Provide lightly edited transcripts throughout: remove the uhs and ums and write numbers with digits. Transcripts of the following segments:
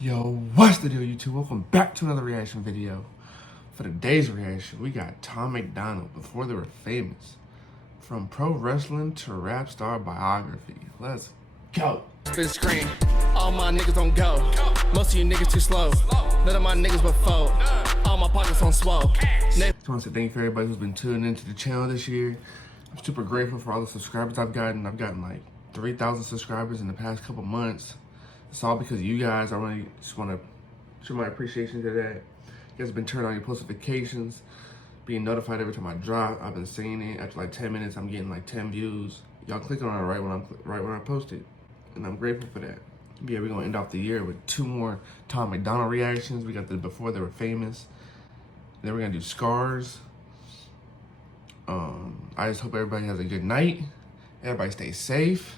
Yo, what's the deal, YouTube? Welcome back to another reaction video. For today's reaction, we got Tom Macdonald, before they were famous. From pro wrestling to rap star biography. Let's go. Spin screen, all my niggas on go. Most of you niggas too slow. None of my niggas but fold. All my pockets on swole. Just want to say thank you for everybody who's been tuning into the channel this year. I'm super grateful for all the subscribers I've gotten. I've gotten like 3,000 subscribers in the past couple months. It's all because of you guys. I really just want to show my appreciation to that. You guys have been turning on your post notifications, being notified every time I drop. I've been seeing it. After like 10 minutes, I'm getting like 10 views. Y'all clicking on it right when I post it, and I'm grateful for that. Yeah, we're gonna end off the year with 2 more Tom Macdonald reactions. We got the before they were famous. Then we're gonna do scars. I just hope everybody has a good night. Everybody stay safe.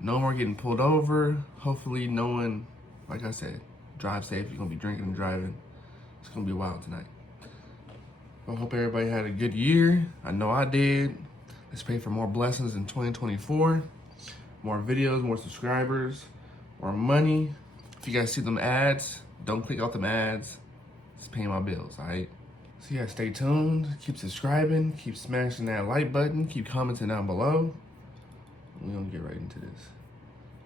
No more getting pulled over. Hopefully no one, like I said, drive safe. You're gonna be drinking and driving. It's gonna be wild tonight. I hope everybody had a good year. I know I did. Let's pray for more blessings in 2024. More videos, more subscribers, more money. If you guys see them ads, don't click out them ads. It's paying my bills, all right? So yeah, stay tuned. Keep subscribing. Keep smashing that like button. Keep commenting down below. We're gonna get right into this.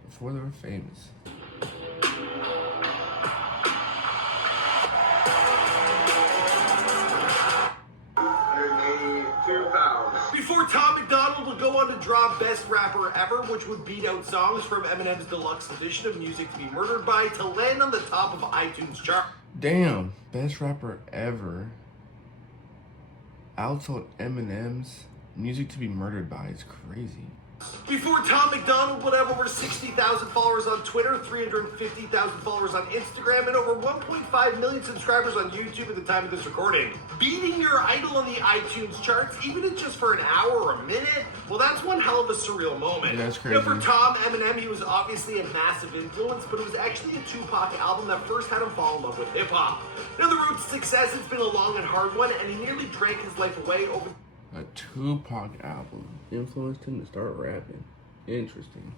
Before they were famous. Before Tom Macdonald would go on to draw Best Rapper Ever, which would beat out songs from Eminem's deluxe edition of Music to Be Murdered By to land on the top of iTunes chart. Damn, Best Rapper Ever outsold Eminem's Music to Be Murdered By. It's crazy. Before Tom Macdonald would have over 60,000 followers on Twitter, 350,000 followers on Instagram, and over 1.5 million subscribers on YouTube at the time of this recording. Beating your idol on the iTunes charts, even if just for an hour or a minute, well, that's one hell of a surreal moment. Yeah, that's crazy. You know, for Tom, Eminem, he was obviously a massive influence, but it was actually a Tupac album that first had him fall in love with hip-hop. Now, the road to success, it's been a long and hard one, and he nearly drank his life away over... A Tupac album influenced him to start rapping. Interesting.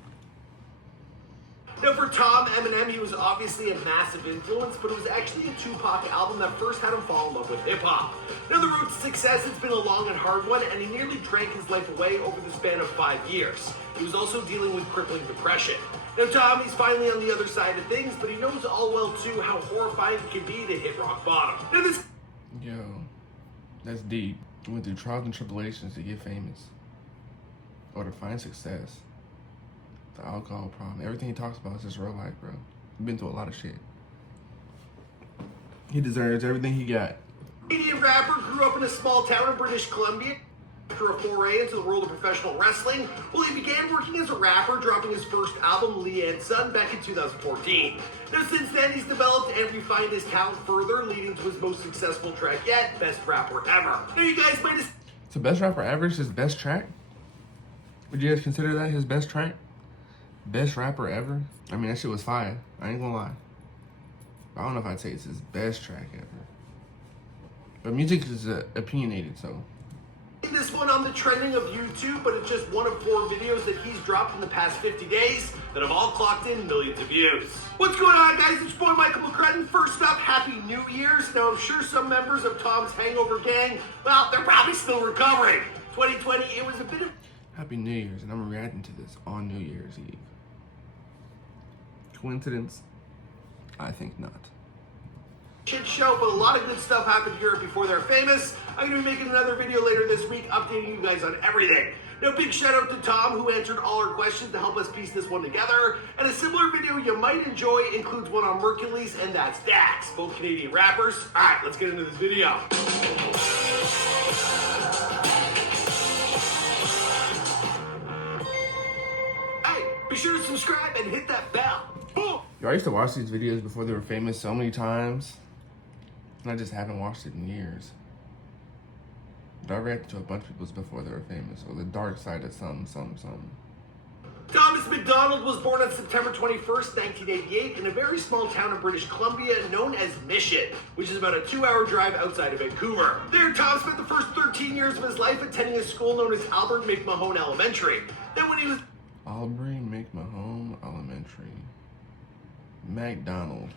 Now, for Tom, Eminem, he was obviously a massive influence, but it was actually a Tupac album that first had him fall in love with hip-hop. Now, the road to success, it's been a long and hard one, and he nearly drank his life away over the span of 5 years. He was also dealing with crippling depression. Now, Tom, he's finally on the other side of things, but he knows all well, too, how horrifying it can be to hit rock bottom. Now, this... Yo, that's deep. He went through trials and tribulations to get famous. Or to find success. The alcohol problem. Everything he talks about is just real life, bro. He's been through a lot of shit. He deserves everything he got. Canadian rapper grew up in a small town in British Columbia. After a foray into the world of professional wrestling, well, he began working as a rapper, dropping his first album, Leanne's Son, back in 2014. Now, since then, he's developed and refined his talent further, leading to his most successful track yet, Best Rapper Ever. Now, you guys might have... So Best Rapper Ever is his best track? Would you guys consider that his best track? Best Rapper Ever? I mean, that shit was fire. I ain't gonna lie. But I don't know if I'd say it's his best track ever. But music is opinionated, so... This one on the trending of YouTube, but it's just one of 4 videos that he's dropped in the past 50 days that have all clocked in millions of views. What's going on, guys? It's your boy Michael McCrudden. First up, Happy New Year's. Now, I'm sure some members of Tom's Hangover gang, well, they're probably still recovering. 2020, it was a bit of... Happy New Year's, and I'm reacting to this on New Year's Eve. Coincidence? I think not. Shit show, but a lot of good stuff happened here before they're famous. I'm going to be making another video later this week updating you guys on everything. Now, big shout out to Tom, who answered all our questions to help us piece this one together. And a similar video you might enjoy includes one on Mercules, and that's Dax, both Canadian rappers. All right, let's get into this video. Hey, be sure to subscribe and hit that bell. Boom! Yo, I used to watch these videos before they were famous so many times. And I just haven't watched it in years. But I reacted to a bunch of people's before they were famous, or the dark side of something. Thomas Macdonald was born on September 21st, 1988 in a very small town in British Columbia known as Mission, which is about a 2-hour drive outside of Vancouver. There, Tom spent the first 13 years of his life attending a school known as Albert McMahon Elementary. Then when he was... Aubrey McMahon Elementary. Macdonald.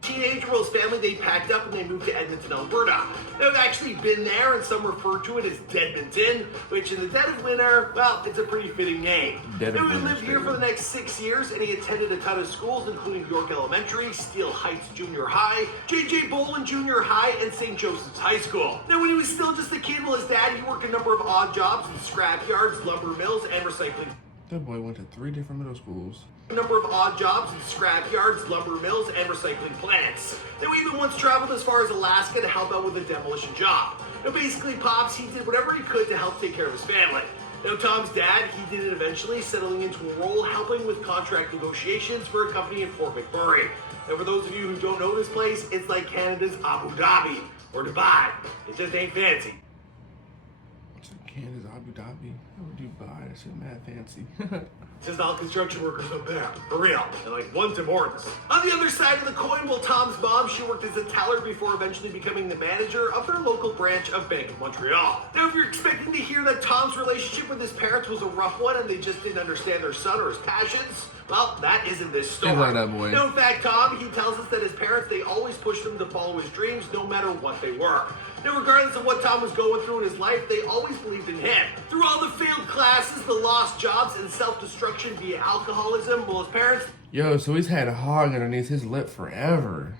Teenager, well, his family, they packed up and they moved to Edmonton, Alberta. They've actually been there, and some refer to it as Deadmonton, which in the dead of winter, well, it's a pretty fitting name. He lived here for the next 6 years, and he attended a ton of schools, including York Elementary, Steele Heights Junior High, J.J. Boland Junior High, and St. Joseph's High School. Now, when he was still just a kid, well, his dad, he worked a number of odd jobs in scrap yards, lumber mills, and recycling. That boy went to 3 different middle schools. A number of odd jobs in scrap yards, lumber mills, and recycling plants. Now, he even once traveled as far as Alaska to help out with a demolition job. Now, basically, Pops, he did whatever he could to help take care of his family. Now, Tom's dad, he did it eventually, settling into a role helping with contract negotiations for a company in Fort McMurray. Now, for those of you who don't know this place, it's like Canada's Abu Dhabi, or Dubai. It just ain't fancy. Canada's Abu Dhabi? How would you buy that shit mad fancy? Says all construction workers up there. For real. And like one Tim Hortons. On the other side of the coin, well, Tom's mom, she worked as a teller before eventually becoming the manager of their local branch of Bank of Montreal. Now, if you're expecting to hear that Tom's relationship with his parents was a rough one and they just didn't understand their son or his passions, well, that isn't this story. Like that boy. No, in fact, Tom, he tells us that his parents, they always pushed him to follow his dreams no matter what they were. Now, regardless of what Tom was going through in his life, they always believed in him. Through all the failed classes, the lost jobs, and self-destruction via alcoholism, well, his parents... Yo, so he's had a hog underneath his lip forever.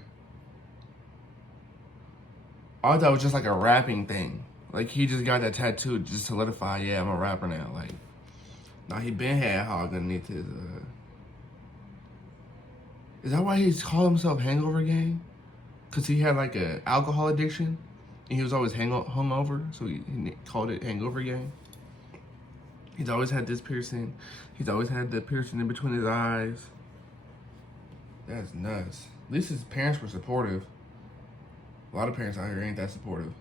I thought it was just like a rapping thing. Like, he just got that tattoo to just solidify, yeah, I'm a rapper now. Like, nah, he been had a hog underneath his... Is that why he's called himself Hangover Gang? Because he had like a alcohol addiction? And he was always hungover, so he called it Hangover Gang. He's always had this piercing. He's always had the piercing in between his eyes. That's nuts. At least his parents were supportive. A lot of parents out here ain't that supportive.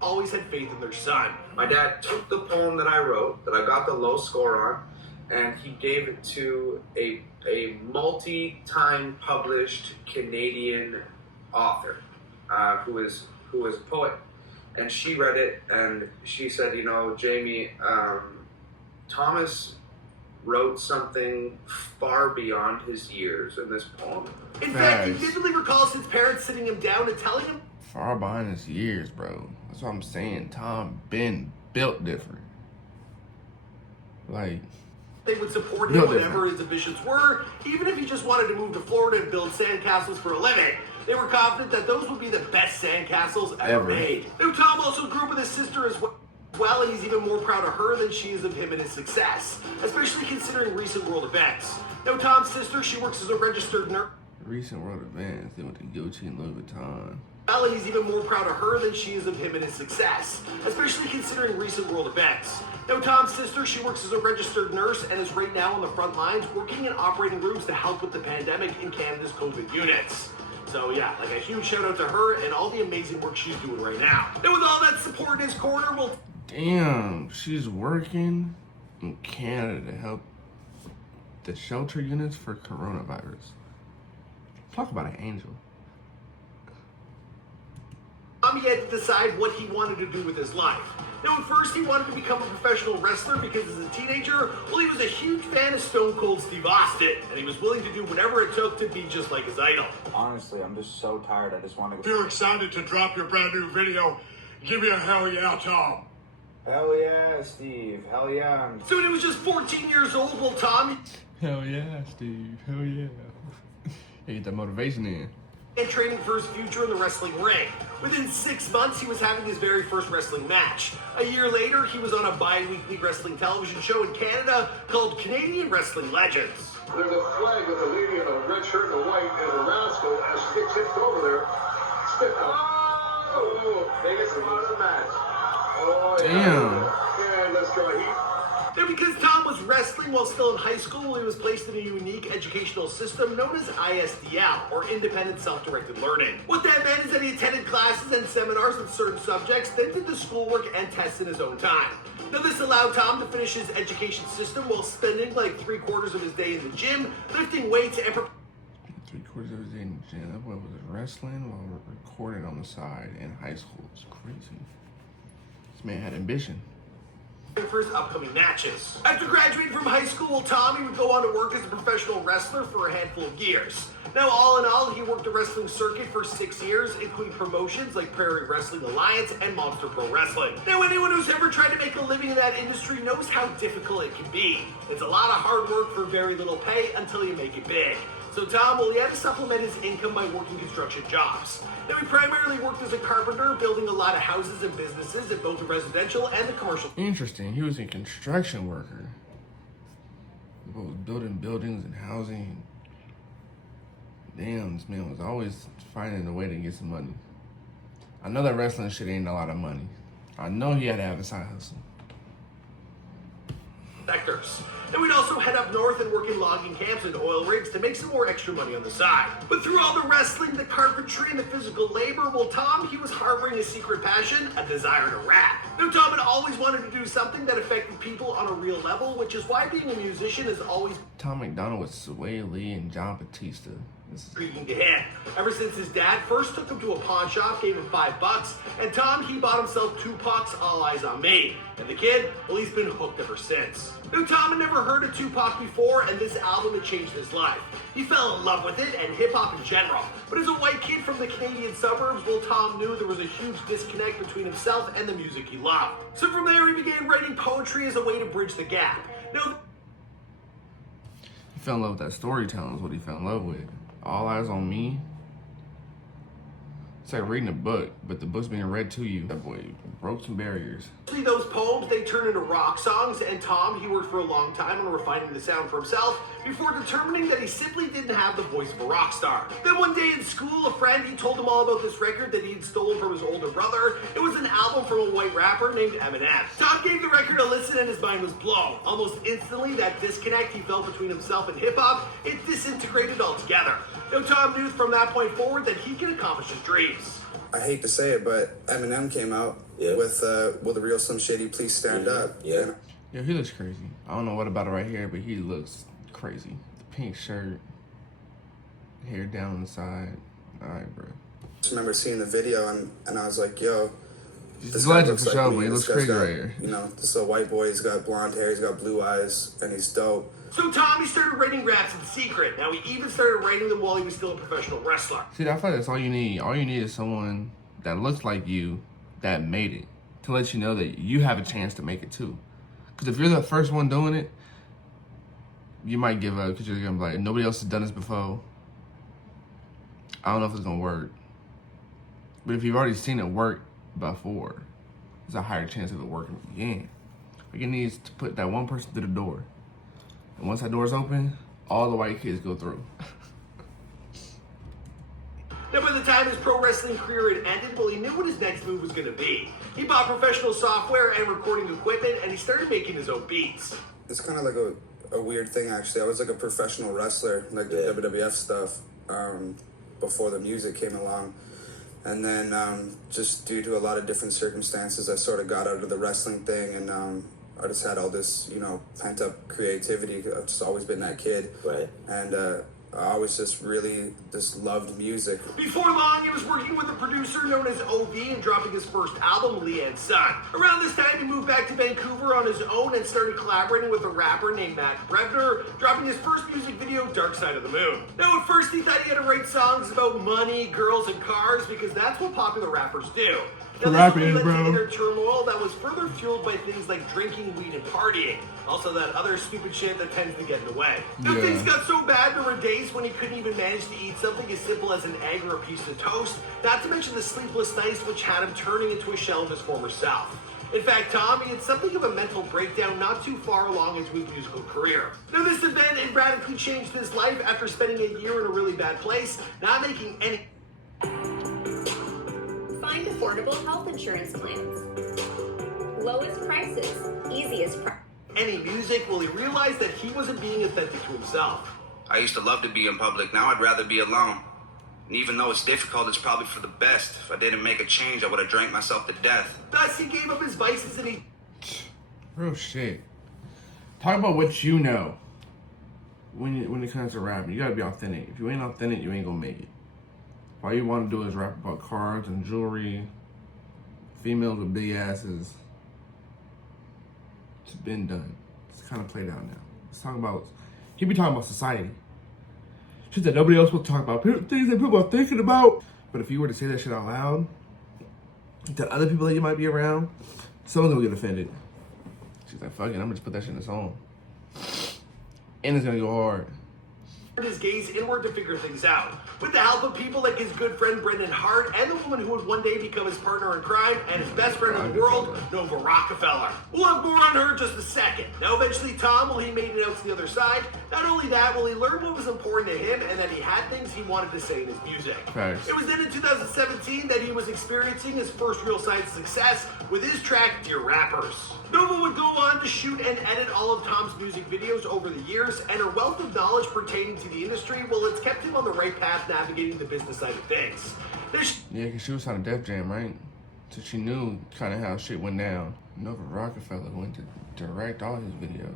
Always had faith in their son. My dad took the poem that I wrote, that I got the low score on, and he gave it to a multi-time published Canadian author who is a poet. And she read it, and she said, you know, Jamie, Thomas wrote something far beyond his years in this poem. In fact, he vividly recalls his parents sitting him down and telling him, far behind his years, bro. That's what I'm saying. Tom been built different. Like, they would support him whatever his ambitions were, even if he just wanted to move to Florida and build sandcastles for a living. They were confident that those would be the best sandcastles ever made. Now, Tom also grew up with his sister as well, and he's even more proud of her than she is of him and his success, especially considering recent world events. Now, Tom's sister, she works as a registered nurse. Recent world events, they went to Gucci and Louis Vuitton. Well, and he's even more proud of her than she is of him and his success, especially considering recent world events. Now, Tom's sister, she works as a registered nurse and is right now on the front lines working in operating rooms to help with the pandemic in Canada's COVID units. So yeah, like a huge shout out to her and all the amazing work she's doing right now. And with all that support in his corner, well... Damn, she's working in Canada to help the shelter units for coronavirus. Talk about an angel. He had to decide what he wanted to do with his life. Now, at first, he wanted to become a professional wrestler because as a teenager, well, he was a huge fan of Stone Cold Steve Austin, and he was willing to do whatever it took to be just like his idol. Honestly, I'm just so tired. I just want to... If you're excited to drop your brand new video, give me a hell yeah, Tom. Hell yeah, Steve. Hell yeah. So when he was just 14 years old, well, Tom... Hell yeah, Steve. Hell yeah. Hey, get that motivation in. And training for his future in the wrestling ring. Within 6 months, he was having his very first wrestling match. A year later, he was on a bi-weekly wrestling television show in Canada called Canadian Wrestling Legends. There's a flag with a lady in a red shirt and a white and a rascal as she gets tipped over there. Spit out. Oh, Vegas is on the match. Oh, damn. And let's draw heat. Now, because Tom was wrestling while still in high school, he was placed in a unique educational system known as ISDL, or Independent Self-Directed Learning. What that meant is that he attended classes and seminars with certain subjects, then did the schoolwork and tests in his own time. Now, this allowed Tom to finish his education system while spending like 3/4 of his day in the gym, lifting weights and... 3/4 of his day in the gym. That boy was wrestling while recording on the side in high school. It's crazy. This man had ambition. for his upcoming matches. After graduating from high school, Tommy would go on to work as a professional wrestler for a handful of years. Now, all in all, he worked the wrestling circuit for 6 years, including promotions like Prairie Wrestling Alliance and Monster Pro Wrestling. Now, anyone who's ever tried to make a living in that industry knows how difficult it can be. It's a lot of hard work for very little pay until you make it big. So Tom, well, he had to supplement his income by working construction jobs. Now, he primarily worked as a carpenter, building a lot of houses and businesses in both the residential and the commercial. Interesting. He was a construction worker. He was building buildings and housing. Damn, this man was always finding a way to get some money. I know that wrestling shit ain't a lot of money. I know he had to have a side hustle. Sectors. And we'd also head up north and work in logging camps and oil rigs to make some more extra money on the side. But through all the wrestling, the carpentry, and the physical labor, well, Tom, he was harboring a secret passion, a desire to rap. Now, Tom had always wanted to do something that affected people on a real level, which is why being a musician is always Tom Macdonald with Sway Lee and John Batista. intriguing to him. Ever since his dad first took him to a pawn shop, gave him $5, and Tom, he bought himself Tupac's All Eyes on Me. And the kid, well, he's been hooked ever since. Now, Tom had never heard of Tupac before, and this album had changed his life. He fell in love with it and hip-hop in general. But as a white kid from the Canadian suburbs, well, Tom knew there was a huge disconnect between himself and the music he loved. So from there, he began writing poetry as a way to bridge the gap. Now, He fell in love with that storytelling is what he fell in love with. All Eyes on Me. It's like reading a book, but the book's being read to you. That boy broke some barriers. those poems, they turn into rock songs, and Tom, he worked for a long time on refining the sound for himself before determining that he simply didn't have the voice of a rock star. Then one day in school, a friend, he told him all about this record that he had stolen from his older brother. It was an album from a white rapper named Eminem. Tom gave the record a listen and his mind was blown. Almost instantly, that disconnect he felt between himself and hip-hop, it disintegrated altogether. Now, Tom knew from that point forward that he could accomplish his dreams. I hate to say it, but Eminem came out with a real Slim Shady, Please Stand Up. Yeah, he looks crazy. I don't know what about it right here, but he looks crazy. The pink shirt, hair down on the side. All right, bro. I just remember seeing the video and I was like, yo, He's a legend for sure, but he looks crazy got, right here. You know, this is a white boy. He's got blonde hair. He's got blue eyes, and he's dope. So Tommy started writing raps in secret. Now, he even started writing them while he was still a professional wrestler. See, I feel like that's all you need. All you need is someone that looks like you that made it to let you know that you have a chance to make it too. Because if you're the first one doing it, you might give up because you're going to be like, nobody else has done this before. I don't know if it's going to work. But if you've already seen it work before, there's a higher chance of it working again. Like, it needs to put that one person through the door. And once that door's open, all the white kids go through. Now, by the time his pro wrestling career had ended, well, he knew what his next move was going to be. He bought professional software and recording equipment, and he started making his own beats. It's kind of like a weird thing, actually. I was like a professional wrestler, like the WWF stuff, before the music came along. And then just due to a lot of different circumstances, I sort of got out of the wrestling thing, and I just had all this, pent-up creativity. I've just always been that kid. Right. And I always just really loved music. Before long, he was working with a producer known as OV and dropping his first album, Leanne's Son. Around this time, he moved back to Vancouver on his own and started collaborating with a rapper named Matt Brevner, dropping his first music video, Dark Side of the Moon. Now, at first, he thought he had to write songs about money, girls, and cars because that's what popular rappers do. Now, this led to inner turmoil that was further fueled by things like drinking, weed, and partying. Also, that other stupid shit that tends to get in the way. Now, things got so bad, there were days when he couldn't even manage to eat something as simple as an egg or a piece of toast, not to mention the sleepless nights which had him turning into a shell of his former self. In fact, Tom, he had something of a mental breakdown not too far along into his musical career. Now, this event, it radically changed his life after spending a year in a really bad place, not making any... Find affordable health insurance plans. Lowest prices, easiest prices. Any music, well, he realized that he wasn't being authentic to himself. I used to love to be in public. Now I'd rather be alone. And even though it's difficult, it's probably for the best. If I didn't make a change, I would have drank myself to death. Thus, he gave up his vices and he... Real shit. Talk about what you know when it comes to rapping. You gotta be authentic. If you ain't authentic, you ain't gonna make it. All you want to do is rap about cars and jewelry, females with big asses. It's been done. It's kind of played out now. Let's talk about, he be talking about society. Shit that nobody else will talk about. Things that people are thinking about. But if you were to say that shit out loud to other people that you might be around, someone's gonna get offended. She's like, fuck it, I'm gonna just put that shit in the song. And it's gonna go hard. His gaze inward to figure things out. With the help of people like his good friend Brendan Hart and the woman who would one day become his partner in crime and his best friend in the world, Nova Rockefeller. We'll have more on her in just a second. Now eventually Tom, well, he made it out to the other side. Not only that, well, he learned what was important to him and that he had things he wanted to say in his music. Thanks. It was then in 2017 that he was experiencing his first real sign of success with his track Dear Rappers. Nova would go on to shoot and edit all of Tom's music videos over the years, and her wealth of knowledge pertaining to the industry, well, it's kept him on the right path navigating the business side of things. Yeah, because she was on a Def Jam, right? So she knew kind of how shit went down. Nova Rockefeller went to direct all his videos.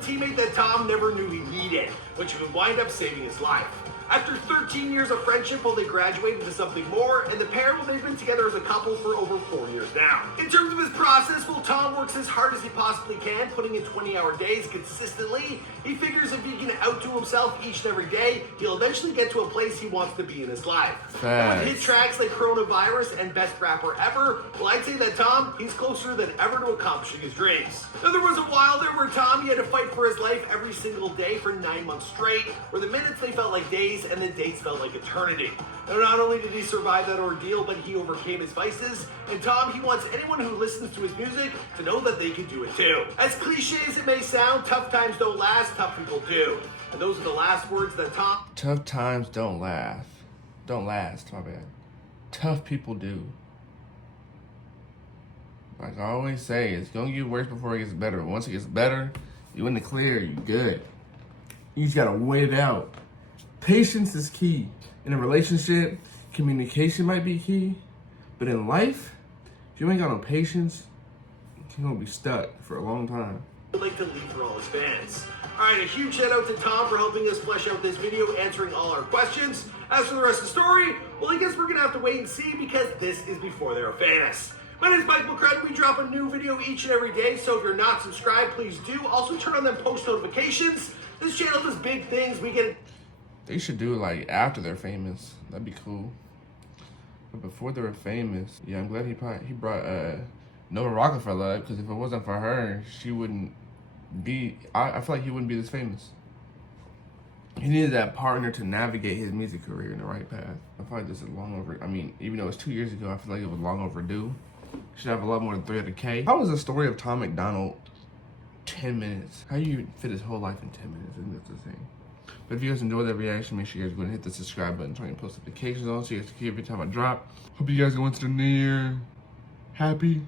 Teammate that Tom never knew he needed, which would wind up saving his life. After 13 years of friendship, well, they graduated to something more, and the pair, well, they've been together as a couple for over 4 years now. In terms of his process, well, Tom works as hard as he possibly can, putting in 20-hour days consistently. He figures if he can outdo himself each and every day, he'll eventually get to a place he wants to be in his life. And with hit tracks like Coronavirus and Best Rapper Ever, well, I'd say that Tom, he's closer than ever to accomplishing his dreams. Now, there was a while there where Tom, he had to fight for his life every single day for 9 months straight, where the minutes, they felt like days, and the days felt like eternity. Now, not only did he survive that ordeal, but he overcame his vices, and Tom, he wants anyone who listens to his music to know that they can do it too. As cliche as it may sound, tough times don't last, tough people do. And those are the last words that Tom... Tough times don't last. Don't last, my bad. Tough people do. Like I always say, it's gonna get worse before it gets better. But once it gets better, you in the clear, you good. You just gotta wait it out. Patience is key. In a relationship, communication might be key. But in life, if you ain't got no patience, you're gonna be stuck for a long time. I'd like to leave for all his fans. Alright, a huge shout out to Tom for helping us flesh out this video, answering all our questions. As for the rest of the story, well, I guess we're gonna have to wait and see because this is Before They Were Famous. My name is Mike McCrudden. We drop a new video each and every day, so if you're not subscribed, please do. Also turn on them post notifications. This channel does big things. We get... They should do it like after they're famous. That'd be cool. But before they were famous, yeah, I'm glad he brought Nova Rockefeller up, because if it wasn't for her, she wouldn't be, I feel like he wouldn't be this famous. He needed that partner to navigate his music career in the right path. I feel like this is long over, I mean, even though it's 2 years ago, I feel like it was long overdue. Should have a lot more than 300K. How was the story of Tom Macdonald 10 minutes? How do you fit his whole life in 10 minutes? Isn't that the thing? But if you guys enjoyed that reaction, make sure you guys go and hit the subscribe button, turn your post notifications on so you guys can hear every time I drop. Hope you guys go into the new year happy,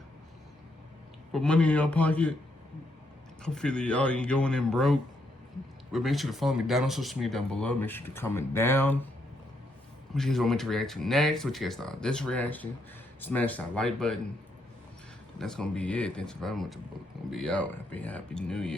with money in your pocket. Hopefully y'all ain't going in broke. But make sure to follow me down on social media down below. Make sure to comment down what you guys want me to react to next, what you guys thought of this reaction. Smash that like button. That's gonna be it. Thanks very much. I'm gonna be out. Happy New Year.